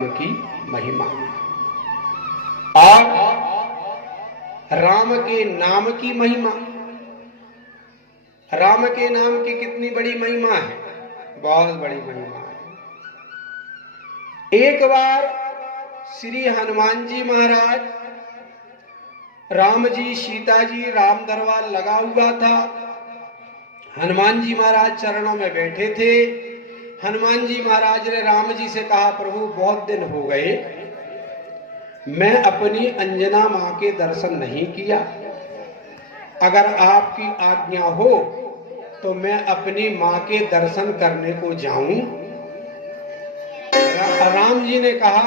की महिमा और राम के नाम की महिमा। राम के नाम की कितनी बड़ी महिमा है, बहुत बड़ी महिमा है। एक बार श्री हनुमान जी महाराज, राम जी सीता जी राम दरबार लगा हुआ था। हनुमान जी महाराज चरणों में बैठे थे। हनुमान जी महाराज ने राम जी से कहा, प्रभु बहुत दिन हो गए, मैं अपनी अंजना मां के दर्शन नहीं किया, अगर आपकी आज्ञा हो तो मैं अपनी मां के दर्शन करने को जाऊं। राम जी ने कहा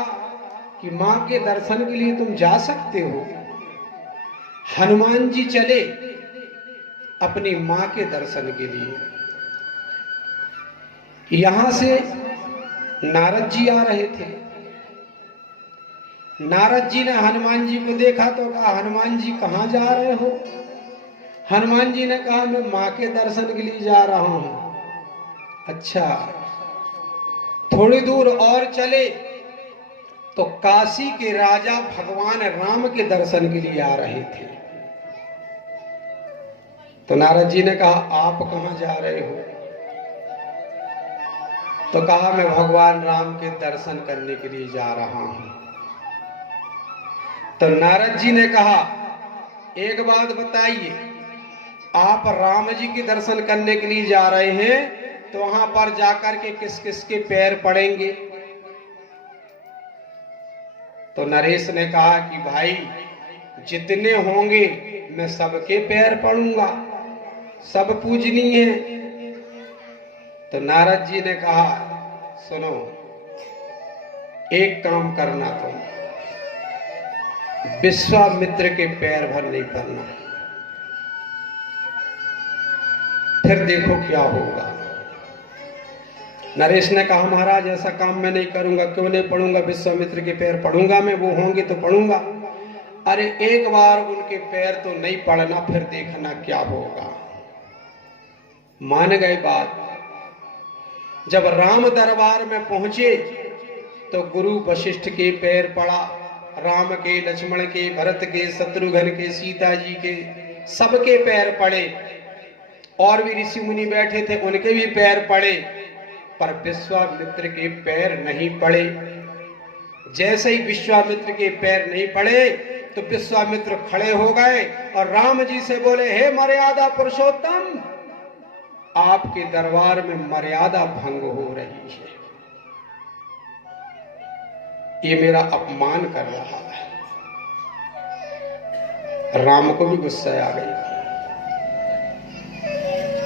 कि मां के दर्शन के लिए तुम जा सकते हो। हनुमान जी चले अपनी मां के दर्शन के लिए। यहां से नारद जी आ रहे थे। नारद जी ने हनुमान जी को देखा तो कहा, हनुमान जी कहां जा रहे हो? हनुमान जी ने कहा, मैं मां के दर्शन के लिए जा रहा हूं। अच्छा, थोड़ी दूर और चले तो काशी के राजा भगवान राम के दर्शन के लिए आ रहे थे। तो नारद जी ने कहा, आप कहां जा रहे हो? तो कहा, मैं भगवान राम के दर्शन करने के लिए जा रहा हूं। तो नारद जी ने कहा, एक बात बताइए, आप राम जी के दर्शन करने के लिए जा रहे हैं तो वहां पर जाकर के किस किस के पैर पड़ेंगे? तो नरेश ने कहा कि भाई जितने होंगे मैं सबके पैर पड़ूंगा, सब पूजनीय है। तो नारद जी ने कहा, सुनो, एक काम करना, तुम विश्वामित्र के पैर भर नहीं पड़ना, फिर देखो क्या होगा। नरेश ने कहा, महाराज ऐसा काम मैं नहीं करूंगा। क्यों नहीं पढ़ूंगा? विश्वामित्र के पैर पढ़ूंगा मैं, वो होंगे तो पढ़ूंगा। अरे एक बार उनके पैर तो नहीं पड़ना, फिर देखना क्या होगा। मान गए बात। जब राम दरबार में पहुंचे तो गुरु वशिष्ठ के पैर पड़ा, राम के, लक्ष्मण के, भरत के, शत्रुघ्न के, सीता जी के, सबके पैर पड़े। और भी ऋषि मुनि बैठे थे, उनके भी पैर पड़े, पर विश्वामित्र के पैर नहीं पड़े। जैसे ही विश्वामित्र के पैर नहीं पड़े तो विश्वामित्र खड़े हो गए और राम जी से बोले, हे मर्यादा पुरुषोत्तम, आपके दरबार में मर्यादा भंग हो रही है, ये मेरा अपमान कर रहा है। राम को भी गुस्सा आ गई।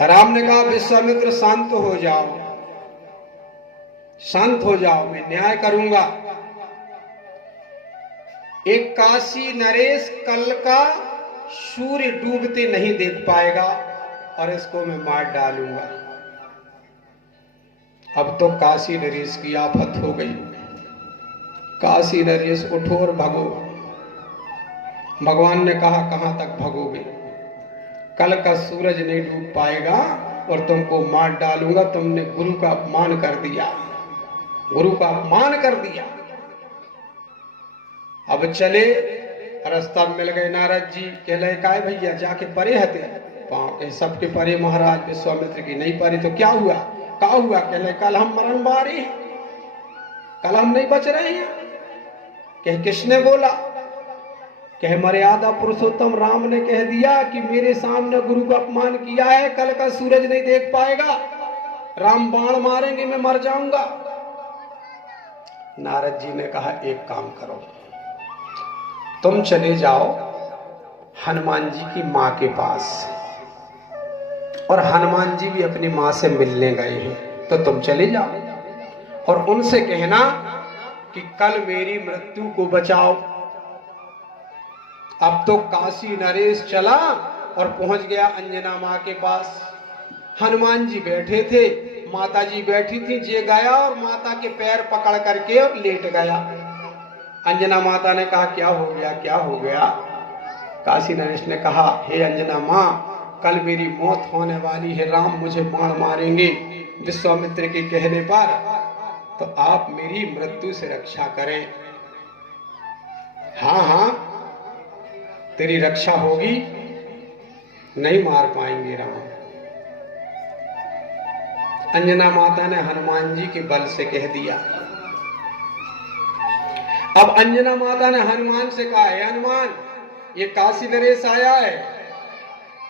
राम ने कहा, विश्वामित्र शांत हो जाओ, शांत हो जाओ, मैं न्याय करूंगा। एक काशी नरेश कल का सूर्य डूबते नहीं देख पाएगा और इसको मैं मार डालूंगा। अब तो काशी नरेश की आफत हो गई। काशी नरेश उठो और भगो। भगवान ने कहा, कहां तक भगोगे? कल का सूरज नहीं डूब पाएगा और तुमको मार डालूंगा। तुमने गुरु का अपमान कर दिया, गुरु का अपमान कर दिया। अब चले, रास्ता मिल गए नारद जी। कहले, काय भैया जाके परे हते? पांव के सबके परे महाराज, विश्वामित्र की नहीं परे। तो क्या हुआ? क्या हुआ? कहले, कल हम मरण मारे, कल हम नहीं बच रहे हैं। कह, किसने बोला? कह, मर्यादा पुरुषोत्तम राम ने कह दिया कि मेरे सामने गुरु का अपमान किया है, कल का सूरज नहीं देख पाएगा, राम बाण मारेंगे, मैं मर जाऊंगा। नारद जी ने कहा, एक काम करो, तुम चले जाओ हनुमान जी की मां के पास, और हनुमान जी भी अपनी मां से मिलने गए हैं, तो तुम चले जाओ और उनसे कहना कि कल मेरी मृत्यु को बचाओ। अब तो काशी नरेश चला और पहुंच गया अंजना मां के पास। हनुमान जी बैठे थे, माता जी बैठी थी। जे गया और माता के पैर पकड़ करके और लेट गया। अंजना माता ने कहा, क्या हो गया, क्या हो गया? काशी नरेश ने कहा, हे अंजना मां, कल मेरी मौत होने वाली है, राम मुझे बाण मारेंगे विश्वामित्र के कहने पर। तो आप मेरी मृत्यु से रक्षा करें। हाँ हाँ तेरी रक्षा होगी, नहीं मार पाएंगे राम। अंजना माता ने हनुमान जी के बल से कह दिया। अब अंजना माता ने हनुमान से कहा, है हनुमान, ये काशी नरेश आया है,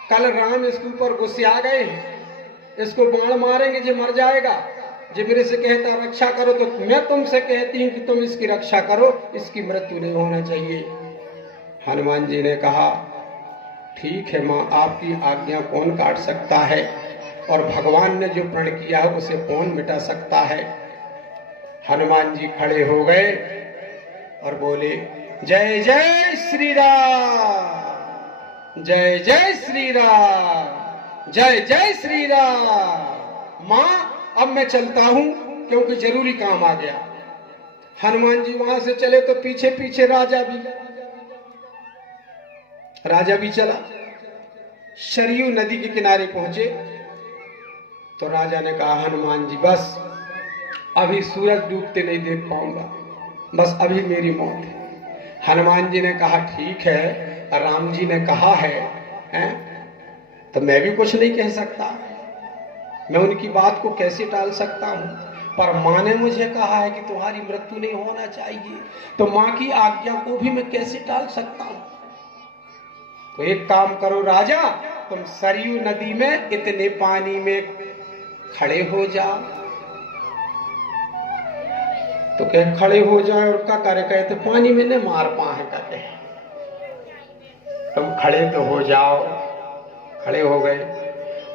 कल राम इसके ऊपर गुस्से आ गए हैं, इसको बाण मारेंगे, जो मर जाएगा। जो मेरे से कहता रक्षा करो, तो मैं तुमसे कहती हूं कि तुम इसकी रक्षा करो, इसकी मृत्यु नहीं होना चाहिए। हनुमान जी ने कहा, ठीक है मां, आपकी आज्ञा कौन काट सकता है, और भगवान ने जो प्रण किया है उसे कौन मिटा सकता है। हनुमान जी खड़े हो गए और बोले, जय जय श्री राम, जय जय श्री राम, जय जय श्री राम। मां अब मैं चलता हूं, क्योंकि जरूरी काम आ गया। हनुमान जी वहां से चले तो पीछे पीछे राजा भी चला। सरयू नदी के किनारे पहुंचे तो राजा ने कहा, हनुमान जी बस अभी सूरज डूबते नहीं देख पाऊंगा, बस अभी मेरी मौत है। हनुमान जी ने कहा, ठीक है, राम जी ने कहा है तो मैं भी कुछ नहीं कह सकता, मैं उनकी बात को कैसे टाल सकता हूं। पर मां ने मुझे कहा है कि तुम्हारी मृत्यु नहीं होना चाहिए, तो मां की आज्ञा को भी मैं कैसे टाल सकता हूं। तो एक काम करो राजा, तुम सरयू नदी में इतने पानी में खड़े हो जाओ। तो कहे खड़े हो जाए और क्या करे, कहते पानी में न मार पाए, कहते तुम खड़े तो हो जाओ। खड़े हो गए।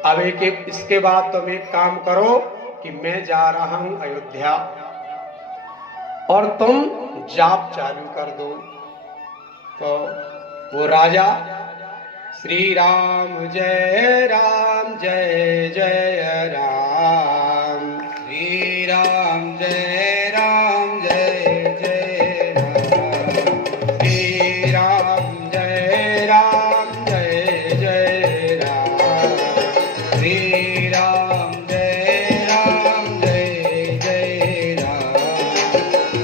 अब एक इसके बाद तुम एक काम करो कि मैं जा रहा हूं अयोध्या और तुम जाप चालू कर दो। तो वो राजा, श्री राम जय राम, जय जय राम, श्री राम जय राम, जय जय राम, श्री राम जय राम, जय जय राम, श्री राम जय राम, जय जय राम,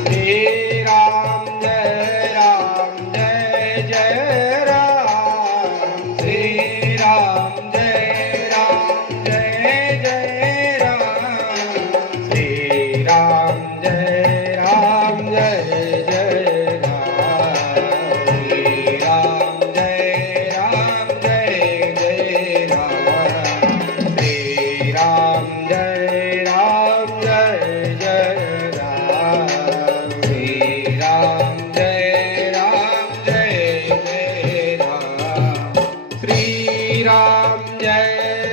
श्री राम जय राम, जय जय राम, श्री राम जय राम, जय जय राम, श्री राम जय राम, जय जय राम, श्री राम जय राम, जय जय राम, श्री राम जय राम, जय जय राम, श्री राम जय राम, जय जय राम, श्री राम जय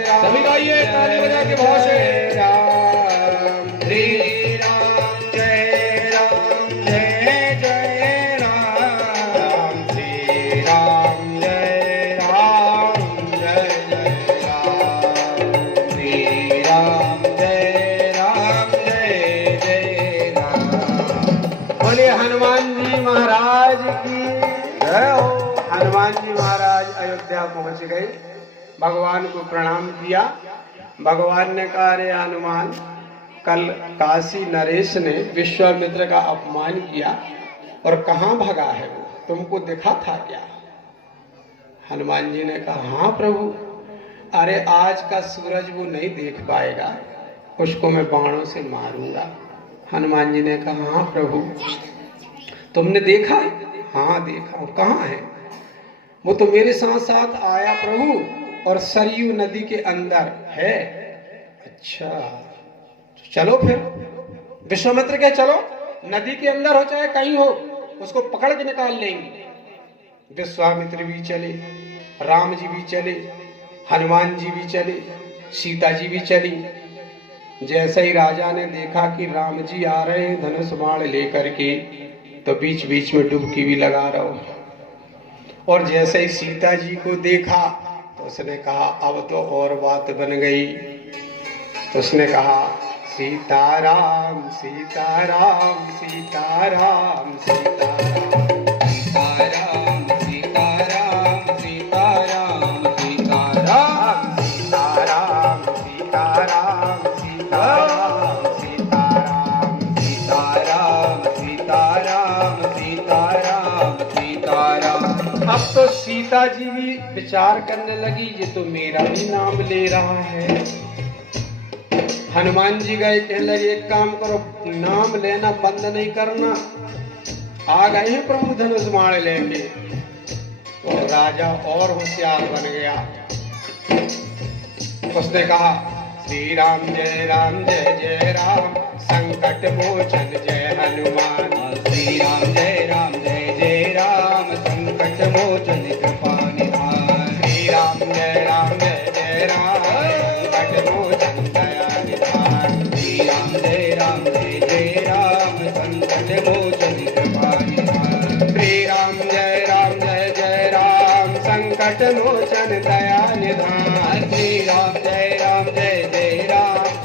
राम। सभी गाइए ताली बजा के बहुत से राम, श्री राम जय राम, जय जय राम, श्री राम जय राम, जय जय राम, श्री राम जय राम, जय जय राम। बोले हनुमान जी महाराज की जय हो। हनुमान जी महाराज अयोध्या पहुंच गए, भगवान को प्रणाम किया। भगवान ने कहा, अरे हनुमान, कल काशी नरेश ने विश्वामित्र का अपमान किया और कहाँ भगा है वो, तुमको दिखा था क्या? हनुमान जी ने कहा, हाँ प्रभु, अरे आज का सूरज वो नहीं देख पाएगा, उसको मैं बाणों से मारूंगा। हनुमान जी ने कहा, हाँ प्रभु, तुमने देखा? हाँ देखा। कहाँ है वो? तो मेरे साथ साथ आया प्रभु, और सरयू नदी के अंदर है। अच्छा, चलो फिर। विश्वामित्र के चलो, नदी के अंदर हो चाहे कहीं हो, उसको पकड़ के निकाल लेंगे। विश्वामित्र भी चले, राम जी भी चले, हनुमान जी भी चले, सीता जी भी चली। जैसे ही राजा ने देखा कि राम जी आ रहे हैं धनुष बाण लेकर के, तो बीच बीच में डुबकी भी लगा रहा हो। और जैसे ही सीता जी को देखा तो उसने कहा, अब तो और बात बन गई। तो उसने कहा, सीताराम सीताराम सीताराम सीताराम सीताराम सीताराम सीताराम सीताराम सीताराम सीताराम सीताराम सीताराम सीताराम सीताराम। अब तो सीता जी भी विचार करने लगी, ये तो मेरा भी नाम ले रहा है। हनुमान जी गए, कहने लगे एक काम करो, नाम लेना बंद नहीं करना। आ गए हैं प्रभु धनुष बाण लेके। तो राजा और होशियार बन गया। उसने कहा श्री राम जय जय राम, संकट मोचन जय हनुमान। श्री राम जय राम, संकट मोचन कृपा निधान। श्री राम जय राम, संकट मोचन दया निधान। श्री राम जय राम, संकट मोचन कृपा निधान। श्री राम जय राम, संकट मोचन दया निधान। श्री राम जय राम,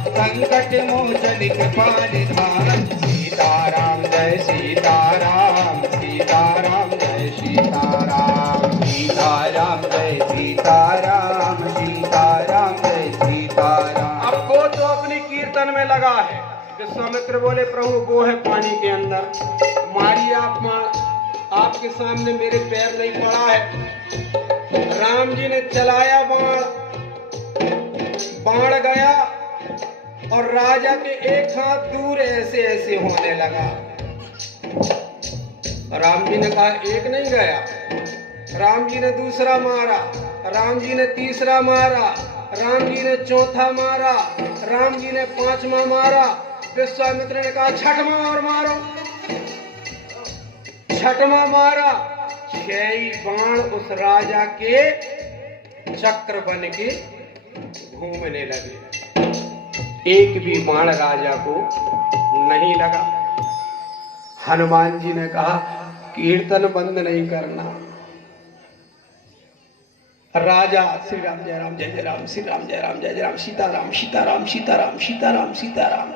संकट मोचन कृपा निधान। सीताराम जय सीताराम, सीताराम जय सीताराम। सीताराम जय सीताराम, सीताराम जय सीताराम। अब वो तो अपनी कीर्तन में लगा है। विश्वामित्र बोले प्रभु वो है पानी के अंदर, मारिए आप मार, आपके सामने मेरे पैर नहीं पड़ा है। राम जी ने चलाया बाण, बाण गया और राजा के एक हाथ दूर ऐसे ऐसे होने लगा। राम जी ने कहा एक नहीं गया। राम जी ने दूसरा मारा, राम जी ने तीसरा मारा, राम जी ने चौथा मारा, राम जी ने पांचवा मारा। विश्वामित्र ने कहा छठवां और मारो। छठवां मारा, छह बाण उस राजा के चक्र बन के घूमने लगे। एक भी बाण राजा को नहीं लगा। हनुमान जी ने कहा कीर्तन बंद नहीं करना। राजा श्री राम जय राम जय जय राम, श्री राम जय राम जय जय राम, सीताराम सीताराम सीताराम सीताराम सीताराम।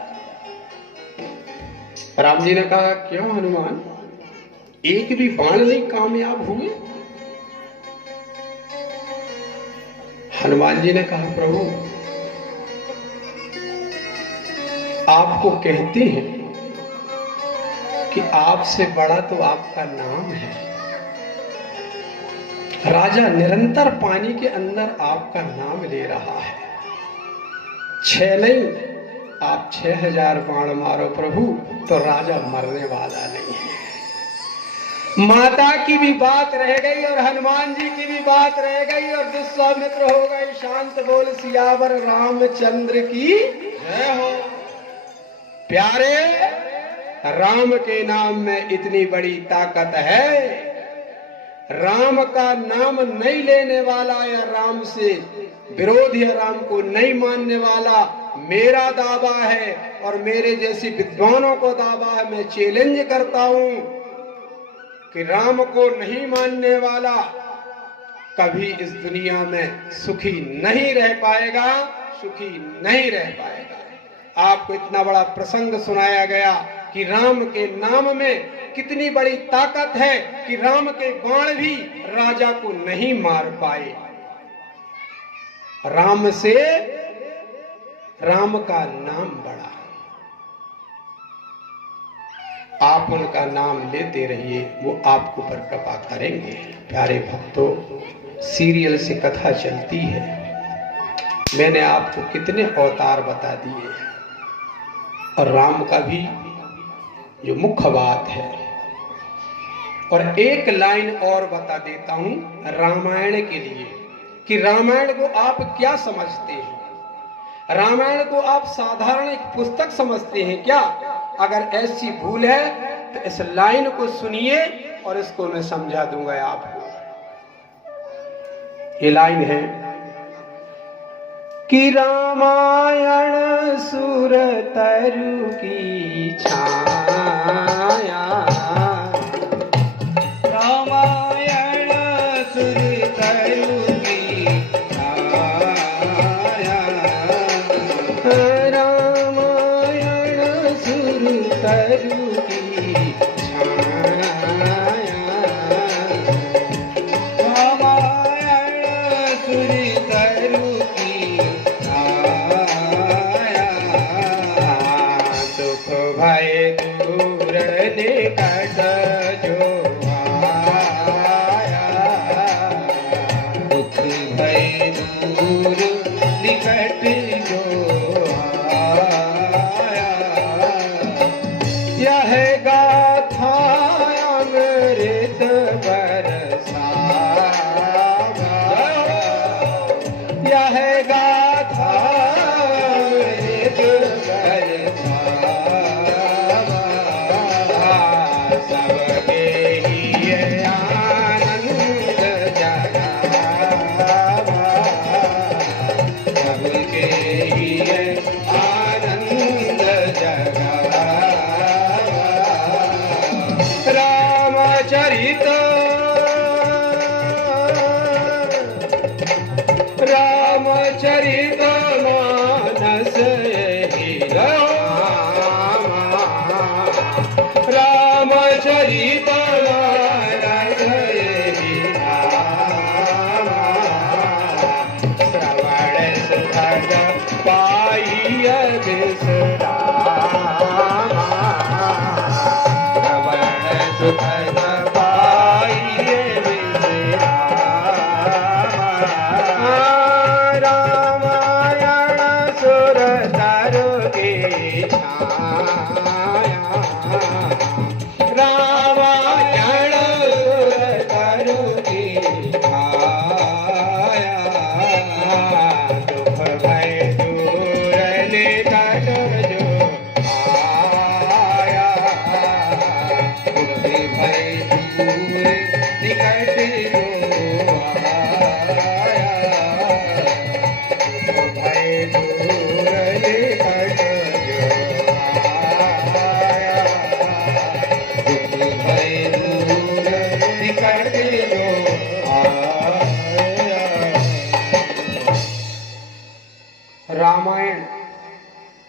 राम जी ने कहा क्यों हनुमान, एक भी बाण नहीं कामयाब हुए? हनुमान जी ने कहा प्रभु आपको कहते हैं कि आपसे बड़ा तो आपका नाम है। राजा निरंतर पानी के अंदर आपका नाम ले रहा है। 6 नहीं, आप 6000 बाण मारो प्रभु तो राजा मरने वाला नहीं है। माता की भी बात रह गई और हनुमान जी की भी बात रह गई और विश्वामित्र हो गए शांत। बोल सियावर रामचंद्र की जय हो। प्यारे, राम के नाम में इतनी बड़ी ताकत है। राम का नाम नहीं लेने वाला या राम से विरोध या राम को नहीं मानने वाला मेरा दावा है और मेरे जैसे विद्वानों को दावा है। मैं चैलेंज करता हूं कि राम को नहीं मानने वाला कभी इस दुनिया में सुखी नहीं रह पाएगा, सुखी नहीं रह पाएगा। आपको इतना बड़ा प्रसंग सुनाया गया कि राम के नाम में कितनी बड़ी ताकत है कि राम के बाण भी राजा को नहीं मार पाए। राम से राम का नाम बड़ा। आप उनका नाम लेते रहिए, वो आपको पर कृपा करेंगे। प्यारे भक्तों, सीरियल से कथा चलती है। मैंने आपको कितने अवतार बता दिए और राम का भी जो मुख्य बात है। और एक लाइन और बता देता हूं रामायण के लिए कि रामायण को आप क्या समझते हैं। रामायण को आप साधारण एक पुस्तक समझते हैं क्या? अगर ऐसी भूल है तो इस लाइन को सुनिए और इसको मैं समझा दूंगा आपको। ये लाइन है कि रामायण सुर तरु की छाया, रामायण सुर तरु की छाया, रामायण सुर तरु की छाया, रामायण सुर तरु की छाया, दुख भय दूर देखा रामचरित रामचरित मानस ही राम रामचरित मानस ही राम श्रवण सुखद पाइय विश्राम श्रवण सुखद पाइय विश्राम रामायण सुर तरु की छाया रामायण सुर तरु की छाया दुख भय दूर निकट जो आया दुख भय दूर निकट जो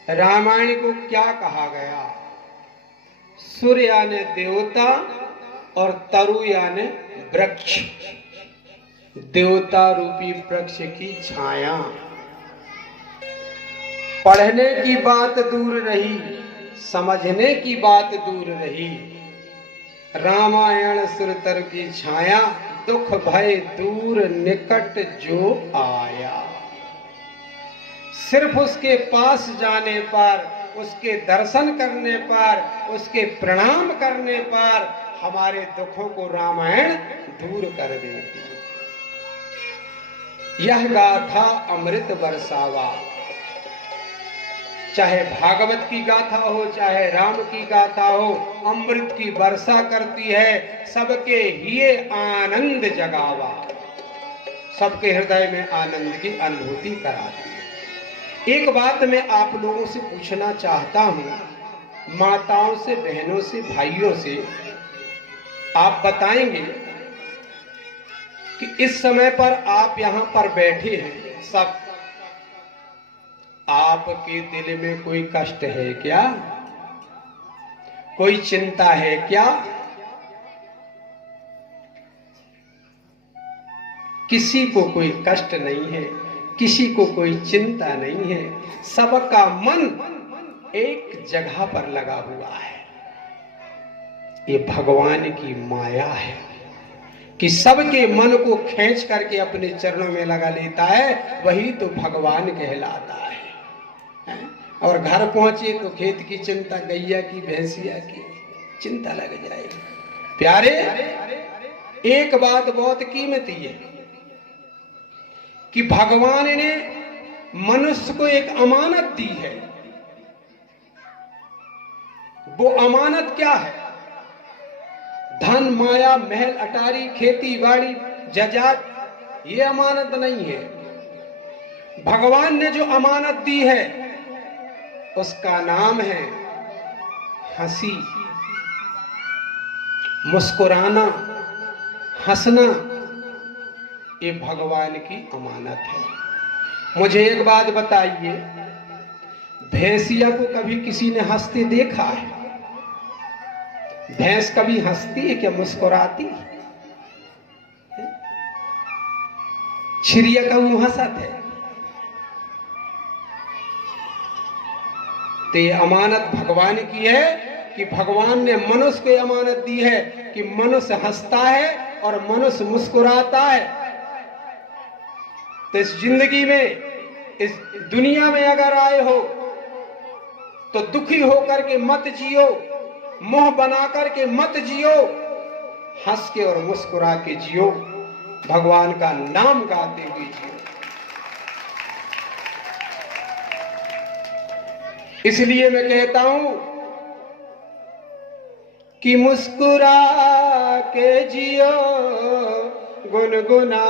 रामायण को क्या कहा गया? सूर्य यानी देवता और तरु यानी वृक्ष, देवता रूपी वृक्ष की छाया। पढ़ने की बात दूर रही, समझने की बात दूर रही। रामायण सुर तरु की छाया, दुख भय दूर निकट जो आया। सिर्फ उसके पास जाने पर, उसके दर्शन करने पर, उसके प्रणाम करने पर हमारे दुखों को रामायण दूर कर देती। यह गाथा अमृत बरसावा। चाहे भागवत की गाथा हो, चाहे राम की गाथा हो, अमृत की वर्षा करती है, सबके हिये आनंद जगावा, सबके हृदय में आनंद की अनुभूति कराती है। एक बात मैं आप लोगों से पूछना चाहता हूं, माताओं से, बहनों से, भाइयों से, आप बताएंगे कि इस समय पर आप यहां पर बैठे हैं सब, आपके दिल में कोई कष्ट है क्या? कोई चिंता है क्या? किसी को कोई कष्ट नहीं है, किसी को कोई चिंता नहीं है, सबका मन एक जगह पर लगा हुआ है। ये भगवान की माया है कि सबके मन को खींच करके अपने चरणों में लगा लेता है, वही तो भगवान कहलाता है। और घर पहुंचे तो खेत की चिंता, गैया की, भैंसिया की चिंता लग जाएगी। प्यारे, एक बात बहुत कीमती है कि भगवान ने मनुष्य को एक अमानत दी है। वो अमानत क्या है? धन, माया, महल, अटारी, खेती बाड़ी, जजात, ये अमानत नहीं है। भगवान ने जो अमानत दी है उसका नाम है हंसी, मुस्कुराना, हंसना। ये भगवान की अमानत है। मुझे एक बात बताइए, भैंसिया को कभी किसी ने हंसते देखा है? भैंस कभी हंसती है क्या? मुस्कुराती है? चिड़िया का मुंह हंसत है। तो ये अमानत भगवान की है कि भगवान ने मनुष्य को अमानत दी है कि मनुष्य हंसता है और मनुष्य मुस्कुराता है। तो इस जिंदगी में, इस दुनिया में अगर आए हो तो दुखी होकर के मत जियो, मुंह बना करके मत जियो, हंस के और मुस्कुरा के जियो, भगवान का नाम गाते हुए जियो। इसलिए मैं कहता हूं कि मुस्कुरा के जियो, गुनगुना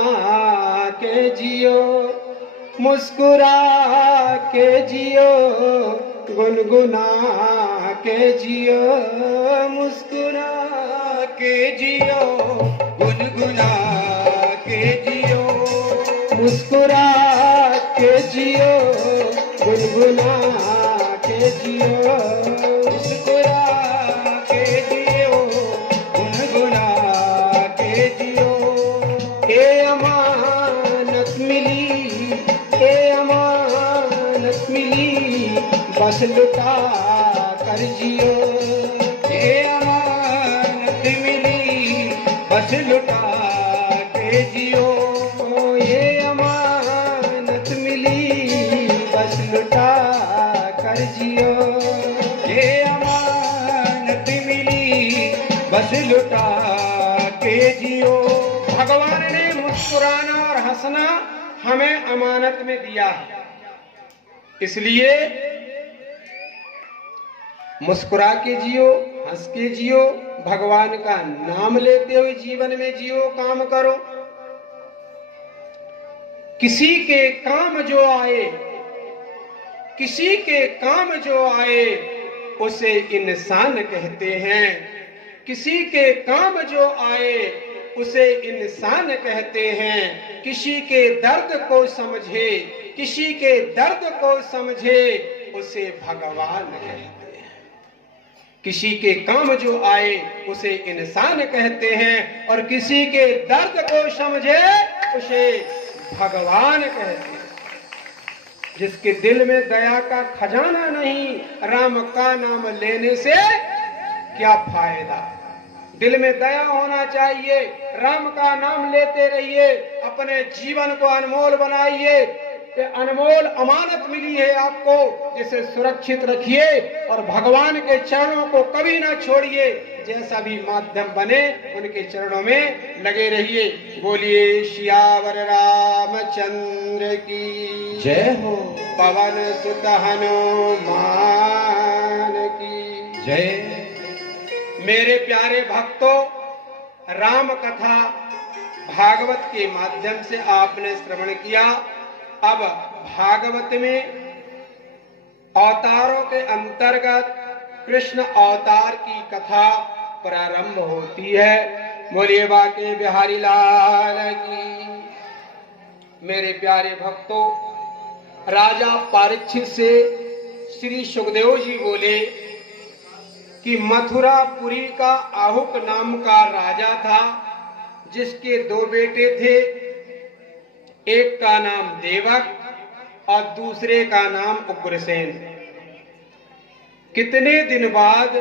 के जियो, मुस्कुरा के जियो, गुनगुना के जियो, मुस्कुरा के जियो, गुनगुना के जियो, मुस्कुरा के जियो, गुनगुना के जियो, मुस्कुरा के जियो, गुनगुना के जियो। ए अमानत मिली, ए अमानत मिली, बस लुटा कर जियो। ये अमानत मिली, बस लुटा के जियो। ओ ये अमानत मिली, बस लुटा कर जियो। ये अमानत मिली, बस लुटा के जियो। भगवान ने मुस्कुराना और हंसना हमें अमानत में दिया है, इसलिए मुस्कुरा के जियो, हंस के जियो, भगवान का नाम लेते हुए जीवन में जियो, काम करो। किसी के काम जो आए, किसी के काम जो आए, उसे इंसान कहते हैं। किसी के काम जो आए, उसे इंसान कहते हैं। किसी के दर्द को समझे, किसी के दर्द को समझे, उसे भगवान कहते हैं। किसी के काम जो आए, उसे इंसान कहते हैं, और किसी के दर्द को समझे, उसे भगवान कहते हैं। जिसके दिल में दया का खजाना नहीं, राम का नाम लेने से क्या फायदा। दिल में दया होना चाहिए, राम का नाम लेते रहिए, अपने जीवन को अनमोल बनाइए। ये अनमोल अमानत मिली है आपको, जिसे सुरक्षित रखिए और भगवान के चरणों को कभी ना छोड़िए। जैसा भी माध्यम बने, उनके चरणों में लगे रहिए। बोलिए सियावर रामचंद्र की जय हो। पवन सुत हनुमान की जय। मेरे प्यारे भक्तों, राम कथा भागवत के माध्यम से आपने श्रवण किया। अब भागवत में अवतारों के अंतर्गत कृष्ण अवतार की कथा प्रारंभ होती है। बोलिए बाके बिहारी लाल की। मेरे प्यारे भक्तों, राजा परीक्षित से श्री सुखदेव जी बोले कि मथुरापुरी का आहुक नाम का राजा था, जिसके दो बेटे थे। एक का नाम देवक और दूसरे का नाम उग्रसेन। कितने दिन बाद